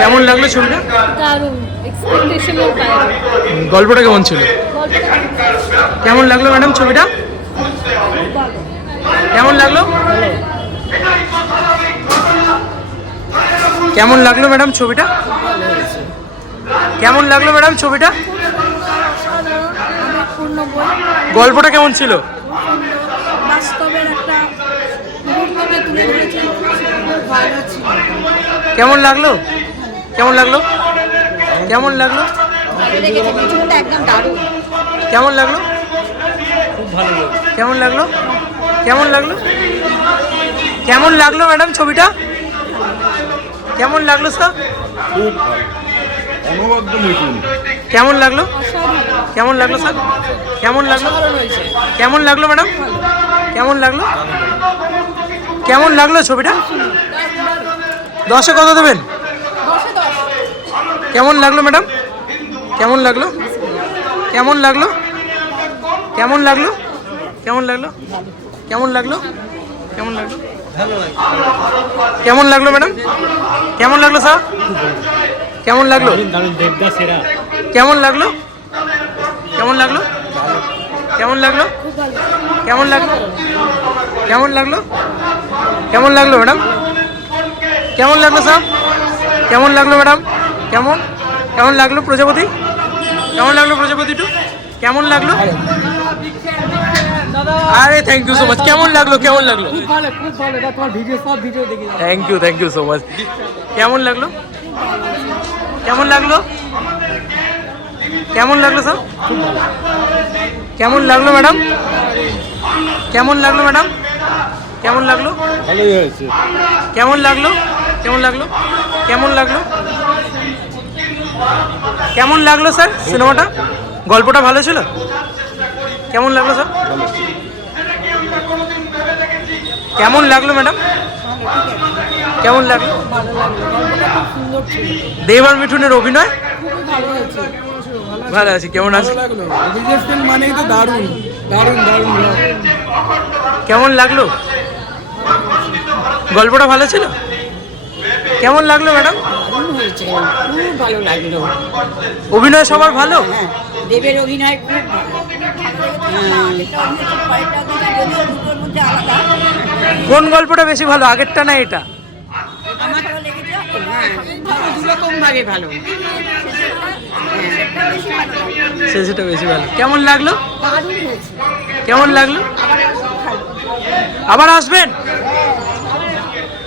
কেমন লাগলো ছবিটা? দারুণ, এক্সপেকটেশনের বাইরে। গল্পটা কেমন ছিল? কেমন লাগলো ম্যাডাম ছবিটা? কেমন লাগলো? কেমন লাগলো ম্যাডাম ছবিটা? কেমন লাগলো ম্যাডাম ছবিটা? গল্পটা কেমন ছিল? বাস্তবের একটা মুহূর্তকে তুলে ধরেছেন, খুব ভালো ছিল। কেমন লাগলো? কেমন লাগলো? কেমন লাগলো? একদম দারুণ। কেমন লাগলো? খুব ভালো লাগলো। কেমন লাগলো? কেমন লাগলো? কেমন লাগলো ম্যাডাম ছবিটা? কেমন লাগলো স্যার? খুব অনবদ্য মিঠুন। কেমন লাগলো? কেমন লাগলো স্যার? কেমন লাগলো? কেমন লাগলো ম্যাডাম? কেমন লাগলো? কেমন লাগলো ছবিটা? 10-এ কত দেবেন? কেমন লাগলো ম্যাডাম? কেমন লাগলো? কেমন লাগলো? কেমন লাগলো? কেমন লাগলো? কেমন লাগলো? কেমন লাগলো? কেমন লাগলো ম্যাডাম? কেমন লাগলো স্যার? কেমন লাগলো? কেমন লাগলো? কেমন লাগলো? কেমন লাগলো? কেমন লাগলো? কেমন লাগলো? কেমন লাগলো ম্যাডাম? কেমন লাগলো স্যার? কেমন লাগলো ম্যাডাম? কেমন কেমন লাগলো প্রজাপতি? কেমন লাগলো প্রজাপতি টু? কেমন লাগলো? আরে থ্যাংক ইউ সো মাচ। কেমন লাগলো? কেমন লাগলো? খুব ভালো, খুব ভালো। এটা তোমার ভিডিও, সব ভিডিও দেখি। Thank you so much. কেমন লাগলো? কেমন লাগলো? কেমন লাগলো স্যার? কেমন লাগলো ম্যাডাম? কেমন লাগলো ম্যাডাম? কেমন লাগলো? ভালোই হয়েছে। কেমন লাগলো? কেমন লাগলো? কেমন লাগলো? কেমন লাগলো স্যার সিনেমাটা? গল্পটা ভালো ছিল? কেমন লাগলো স্যার? কেমন লাগলো ম্যাডাম? কেমন লাগলো? দেব আর মিঠুনের অভিনয় ভালো আছে। কেমন আছে? মানেই তো দারুণ দারুণ দারুণ। কেমন লাগলো? গল্পটা ভালো ছিল? কেমন লাগলো ম্যাডাম? খুব ভালো লাগলো। অভিনয় সবার ভালো? হ্যাঁ, দেবের অভিনয় খুব ভালো। কোন গল্পটা বেশি ভালো, আগেরটা না এটা? আমার ভালো লেগেছে। হ্যাঁ, দুরকম ভাবে ভালো। সেটা বেশি ভালো। কেমন লাগলো? কেমন লাগলো? আবার আসবেন?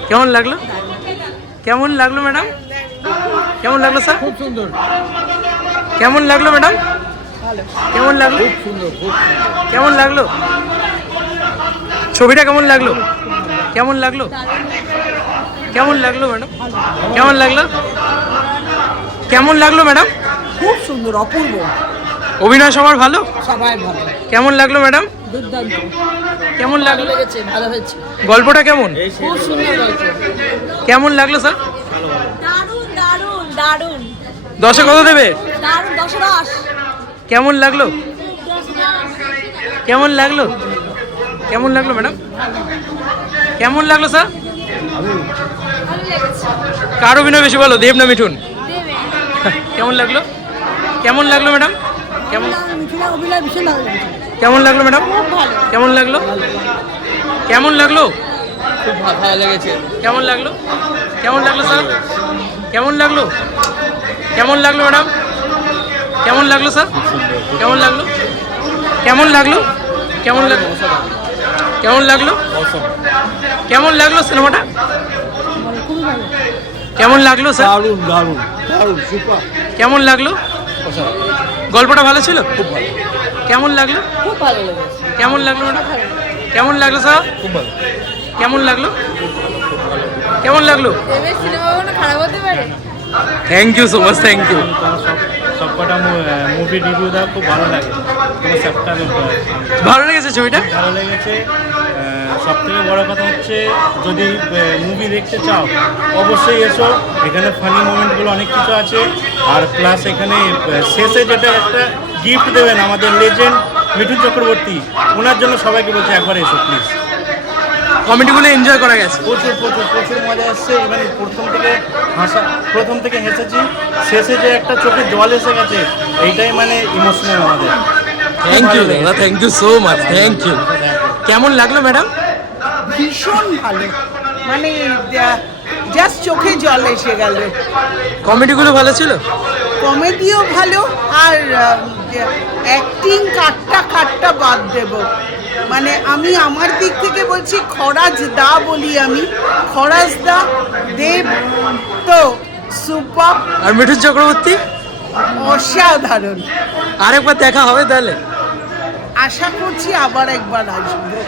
কেমন লাগলো? কেমন লাগলো ম্যাডাম? কেমন লাগলো স্যার? খুব সুন্দর। কেমন লাগলো ম্যাডাম? কেমন লাগলো? খুব সুন্দর, খুব সুন্দর। কেমন লাগলো? ছবিটা কেমন লাগলো? কেমন লাগলো? কেমন লাগলো ম্যাডাম? কেমন লাগলো? কেমন লাগলো ম্যাডাম? খুব সুন্দর, অপূর্ব। অভিনয় সবার ভালো? সবাই ভালো। কেমন লাগলো ম্যাডাম? দুর্দান্ত। কেমন লাগলো? লেগেছে, ভালো হয়েছে। গল্পটা কেমন? খুব সুন্দর গল্প। কেমন লাগলো স্যার? দারুণ দারুণ দারুণ 10-এ কত দেবে? দারুণ, 10-এ 10। কেমন লাগলো? কেমন লাগলো? কেমন লাগলো ম্যাডাম? কেমন লাগলো স্যার? ভালো লেগেছে। কার অভিনয় বেশি ভালো, দেব না মিঠুন? দেবে। কেমন লাগলো? কেমন লাগলো ম্যাডাম? কেমন মিঠুনের অভিনয় ভীষণ ভালো লেগেছে। কেমন লাগলো ম্যাডাম? কেমন লাগলো? কেমন লাগলো? খুব ভালো লেগেছে। কেমন লাগলো? কেমন লাগলো স্যার? কেমন লাগলো? কেমন লাগলো ম্যাডাম? কেমন লাগলো স্যার? কেমন লাগলো? কেমন লাগলো? কেমন লাগলো? কেমন লাগলো? কেমন লাগলো সিনেমাটা? কেমন লাগলো স্যার? দারুণ দারুণ দারুণ, সুপার। কেমন লাগলো? গল্পটা ভালো ছিল? খুব ভালো। কেমন লাগলো? খুব ভালো লেগেছে। কেমন লাগলো ম্যাডাম? কেমন লাগলো স্যার? খুব ভালো। কেমন লাগলো? কেমন লাগলো? দেবের সিনেমা কোনো খারাপ হতে পারে? Thank you so much, thank you. সবকটা মুভি রিভিউ দেওয়া খুব ভালো লাগে। কোনো সবটা ভালো লেগেছে ছবিটা? ভালো লেগেছে। সব থেকে বড় কথা হচ্ছে, যদি মুভি দেখতে চাও অবশ্যই এসো। এখানে ফানি মোমেন্টগুলো অনেক কিছু আছে। আর প্লাস এখানে শেষে যেটা একটা গিফট দেবেন আমাদের লেজেন্ড মিঠুন চক্রবর্তী, ওনার জন্য সবাইকে বলছি একবার এসো প্লিজ। কমেডিগুলো এনজয় করা গেছে। প্রচুর প্রচুর প্রচুর মজা আসছে। ইভেন প্রথম থেকে হেসেছি, শেষে যে একটা চোখে জল এসে গেছে, এইটাই মানে ইমোশনাল আমাদের। থ্যাংক ইউ দাদা, thank you so much, thank you. কেমন লাগলো ম্যাডাম? ভীষণ ভালো, মানে জাস্ট চোখে জল এসে গেল। কমেডিগুলো ভালো ছিল? কমেডিও ভালো, আর অ্যাক্টিং কাটটা বাদ দেব। মানে আমি আমার দিক থেকে বলছি, খরাজ দা বলি আমি, খরাজ দা, দেব তো সুপার, আর মিঠুন চক্রবর্তী অসাধারণ। আরেকবার দেখা হবে তাহলে? আশা করছি আবার একবার আসবো।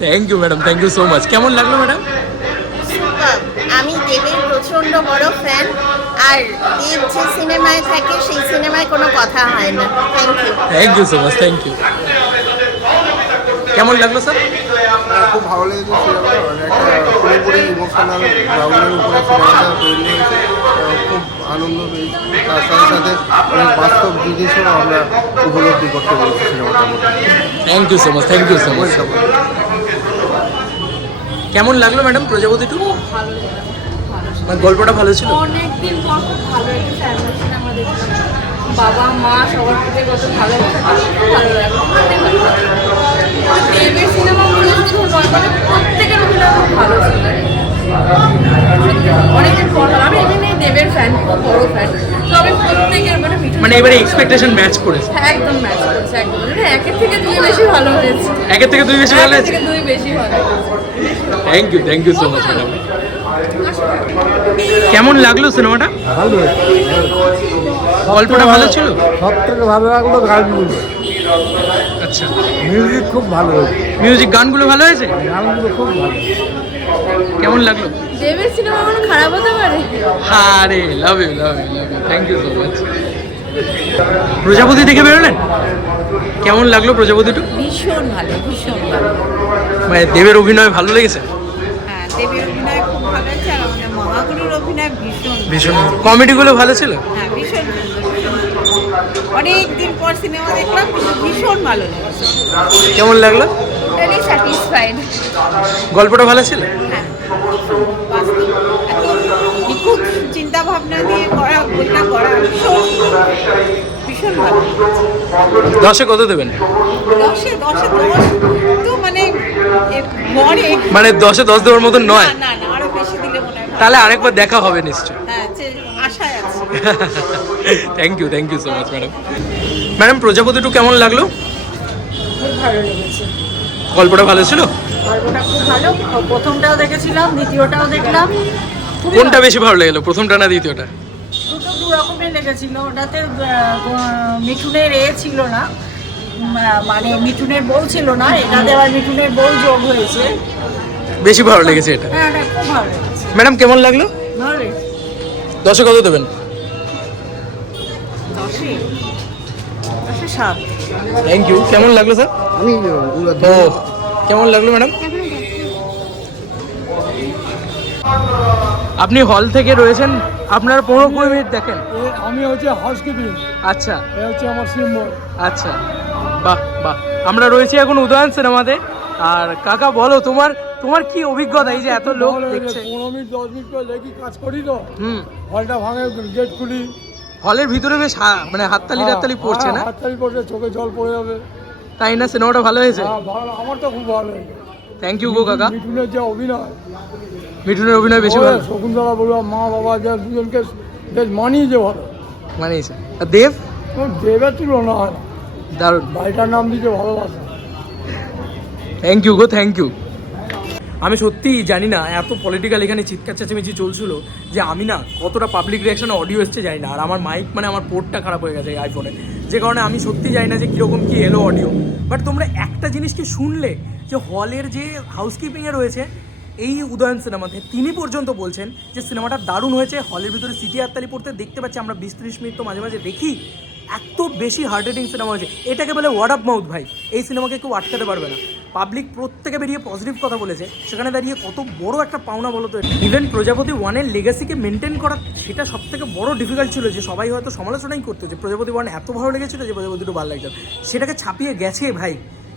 Thank you madam, thank you so much. কেমন লাগলো ম্যাডাম? আমি দেবের প্রচণ্ড বড় ফ্যান, আর দেব যে সিনেমায় থাকে সেই সিনেমায় কোনো কথা হয় না। Thank you. Thank you so much, thank you. কেমন লাগলো স্যার? খুব ভালো লেগেছে সিনেমাটা, মানে একটা পুরোপুরি ইমোশনাল গ্রাউন্ডের উপরে সিনেমাটা তৈরি হয়েছে। খুব আনন্দ পেয়েছি, তার সাথে সাথে অনেক বাস্তব জিনিসও আমরা উপলব্ধি করতে পেরেছি সিনেমাটার মধ্যে। Thank you so much, thank you so much. কেমন লাগলো ম্যাডাম প্রজাপতি টু? মানে গল্পটা ভালো ছিল? অনেকদিন পর খুব ভালো একটা ফ্যামিলি সিনেমা দেখলাম। বাবা মা সবার প্রতি কত ভালোবাসা, খুব ভালো লাগলো। দেবের সিনেমাগুলো শুধু নয়, মানে প্রত্যেকের অভিনয় খুব ভালো ছিল। অনেকদিন পর আমি এমনি দেবের ফ্যান, খুব বড় ফ্যান। তো আমি প্রত্যেকের মানে এবারে এক্সপেকটেশন ম্যাচ করেছে? একদম ম্যাচ করেছে, একদম। একের থেকে দুই বেশি ভালো হয়েছে। একের থেকে দুই বেশি ভালো হয়েছে? একের থেকে দুই বেশি ভালো হয়েছে। Thank you so much madam. কেমন লাগলো সিনেমাটা? ভালো, গল্পটা ভালো ছিল? সব থেকে ভালো লাগলো গানগুলো, আচ্ছা, মিউজিক খুব ভালো হয়েছে, মিউজিক গানগুলো ভালো হয়েছে? গানগুলো খুব ভালো। কেমন লাগলো? দেবের সিনেমা কোনো খারাপ হতে পারে? আরে love you, love you, love you, thank you so much. Projapoti দেখে বেরোলেন? কেমন লাগলো প্রজাপতি টু? ভীষণ ভালো, ভীষণ ভালো। মানে দেবের অভিনয় ভালো লেগেছে? হ্যাঁ, দেবের অভিনয় খুব ভালো হয়েছে, আর আমাদের মহাগুরুর অভিনয় ভীষণ ভীষণ। কমেডিগুলো ভালো ছিল? হ্যাঁ, ভীষণ সুন্দর। অনেকদিন পর সিনেমা দেখলাম, কিন্তু ভীষণ ভালো লেগেছে। কেমন লাগলো? Totally satisfied. গল্পটা ভালো ছিল? হ্যাঁ, বাস্তব, এত নিখুঁত চিন্তা ভাবনা দিয়ে করা, বইটা করা ভীষণ ভীষণ ভালো। 10-এ কত দেবেন? 10-এ 10 তো মানে গড়ে, মানে 10-এ 10 দেওয়ার মতন নয়? না না না, আরো বেশি দিলে মনে হয় ভালো। তাহলে আরেকবার দেখা হবে নিশ্চয়। হ্যাঁ, আশায় আছে। Thank you so much madam. Madam Projapoti two কেমন লাগলো? খুব ভালো লেগেছে। গল্পটা ভালো ছিল? গল্পটা খুব ভালো। প্রথমটাও দেখেছিলাম, দ্বিতীয়টাও দেখলাম। খুবই কোনটা বেশি ভালো লেগেলো, প্রথমটা না দ্বিতীয়টা? দুটো দু রকমের লেগেছিল। ওটাতে মিঠুনের ছিল না, মানে মিঠুনের বউ ছিল না। এটাতে আবার মিঠুনের বউ যোগ হয়েছে। বেশি ভালো লেগেছে এটা? হ্যাঁ, এটা খুব ভালো লেগেছে। ম্যাডাম কেমন লাগলো? ভালো লেগেছে। 10-এ কত দেবেন? 10-এ 7। Thank you. কেমন লাগলো স্যার? আমি ও কেমন লাগলো ম্যাডাম? আপনি হল থেকে রয়েছেন, আপনার 15-20 মিনিট দেখেন। আমি হচ্ছে হাউসকিপিং, আচ্ছা এ হচ্ছে আমার সিম্বল। আচ্ছা, বাহ বাহ। আমরা রয়েছি এখন উদয়ন সিনেমাতে। আর কাকা বলো, তোমার কি অভিজ্ঞতা এই যে এত লোক দেখছে? 15 মিনিট 10 মিনিট পর লেগে কাজ করি তো, হুম, হলটা ভাঙে, গেট খুলি, হলের ভিতরে বেশ মানে হাততালি পড়ছে না? হাততালি পড়ছে, চোখে জল পড়ে যাবে। তাই না? সিনেমাটা ভালো হয়েছে? হ্যাঁ, ভালো, আমার তো খুব ভালো লেগেছে। থ্যাংক ইউ গো কাকা। মিঠুনের যে অভিনয়, মিঠুনের অভিনয় বেশি ভালো শকুন্তলা বলুন, মা বাবা যে দুজনকে বেশ মানিয়েছে ভালো। মানিয়েছে। আর দেব? দেবের তুলনা হয় না, দারুণ। বাড়িটার নাম দিতে ভালোবাসা। থ্যাংক ইউ গো, থ্যাংক ইউ। আমি সত্যিই জানি না এত পলিটিক্যাল এখানে চিৎকার চেঁচামেচি চলছিল যে আমি না কতটা পাবলিক রিয়াকশনে অডিও এসছে জানি না। আর আমার মাইক মানে আমার পোর্টটা খারাপ হয়ে গেছে এই আইফোনে, যে কারণে আমি সত্যি জানি না যে কীরকম কী এলো অডিও। বাট তোমরা একটা জিনিস কি শুনলে, যে হলের যে হাউসকিপিংয়ে রয়েছে এই উদয়ন সিনেমাতে, তিনি পর্যন্ত বলছেন যে সিনেমাটা দারুণ হয়েছে। হলের ভিতরে সিটি হাততালি পড়তে দেখতে পাচ্ছি আমরা, 20-30 মিনিট তো মাঝে মাঝে দেখি। এত বেশি হার্ট রেটিং সিনেমা হয়েছে, এটাকে বলে ওয়ার্ড অফ মাউথ ভাই। এই সিনেমাকে কেউ আটকাতে পারবে না। পাবলিক প্রত্যেকে বেরিয়ে পজিটিভ কথা বলেছে, সেখানে দাঁড়িয়ে কত বড় একটা পাওনা বলো তো। ইভেন প্রজাপতি 1-এর লেগাসিকে মেনটেন করা, সেটা সব থেকে বড় ডিফিকাল্ট ছিল। যে সবাই হয়তো সমালোচনাই করতো যে প্রজাপতি 1 এত ভালো লেগেছিল যে প্রজাপতি 2 ভালো লাগছে, সেটাকে ছাপিয়ে গেছে ভাই।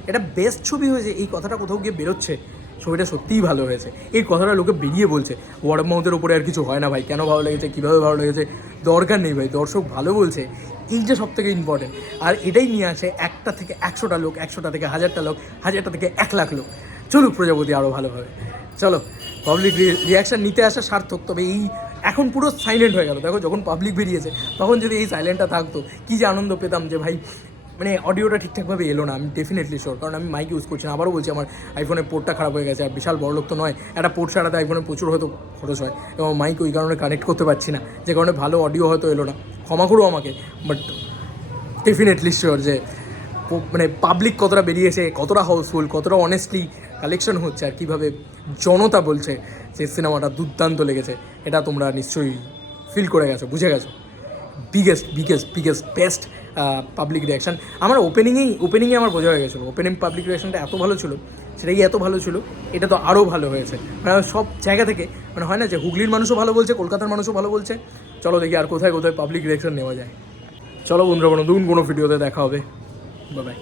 এটা বেস্ট ছবি হয়েছে, এই কথাটা কোথাও গিয়ে বেরোচ্ছে। ছবিটা সত্যিই ভালো হয়েছে। এই কথাটা লোকে বেরিয়ে বলছে, ওয়ার্ড অফ মাউথের ওপরে আর কিছু হয় না ভাই, কেন ভালো লেগেছে, কীভাবে ভালো লেগেছে, দরকার নেই ভাই, দর্শক ভালো বলছে, এইটা সব থেকে ইম্পর্টেন্ট। আর এটাই নিয়ে আসে 1টা থেকে 100টা লোক, 100টা থেকে 1000টা লোক, 1000টা থেকে 1 লাখ লোক। চলুক প্রজাপতি আরও ভালোভাবে। চলো, পাবলিক রিয়াকশান নিতে আসা সার্থক। তবে এই এখন পুরো সাইলেন্ট হয়ে গেল, দেখো যখন পাবলিক বেরিয়েছে তখন যদি এই সাইলেন্টটা থাকতো কী যে আনন্দ পেতাম, যে ভাই মানে অডিওটা ঠিকঠাকভাবে এলো না। আমি ডেফিনেটলি শিওর, কারণ আমি মাইক ইউজ করছি না। আবারও বলছি, আমার আইফোনের পোর্টটা খারাপ হয়ে গেছে, আর বিশাল বড়লোক তো নয়, একটা পোর্ট সারাতে আইফোনে প্রচুর হয়তো খরচ হয়, এবং মাইক ওই কারণে কানেক্ট করতে পারছি না, যে কারণে ভালো অডিও হয়তো এলো না, ক্ষমা করো আমাকে। বাট ডেফিনেটলি শিওর যে মানে পাবলিক কতটা বেরিয়েছে, কতটা হাউসফুল, কতটা অনেস্টলি কালেকশন হচ্ছে, আর কীভাবে জনতা বলছে যে সিনেমাটা দুর্দান্ত লেগেছে, এটা তোমরা নিশ্চয়ই ফিল করে গেছো, বুঝে গেছো। Biggest best public reaction. আমার ওপেনিংয়ে আমার বোঝা হয়ে গেছিলো, ওপেনিং পাবলিক রিয়াকশানটা এত ভালো ছিল, সেটাই এত ভালো ছিল, এটা তো আরও ভালো হয়েছে। মানে সব জায়গা থেকে মানে হয় না যে হুগলির মানুষও ভালো বলছে, কলকাতার মানুষও ভালো বলছে। চলো দেখি আর কোথায় কোথায় পাবলিক রিয়াকশান নেওয়া যায়। চলো বন্ধুরা, নতুন কোনো ভিডিওতে দেখা হবে। Bye bye.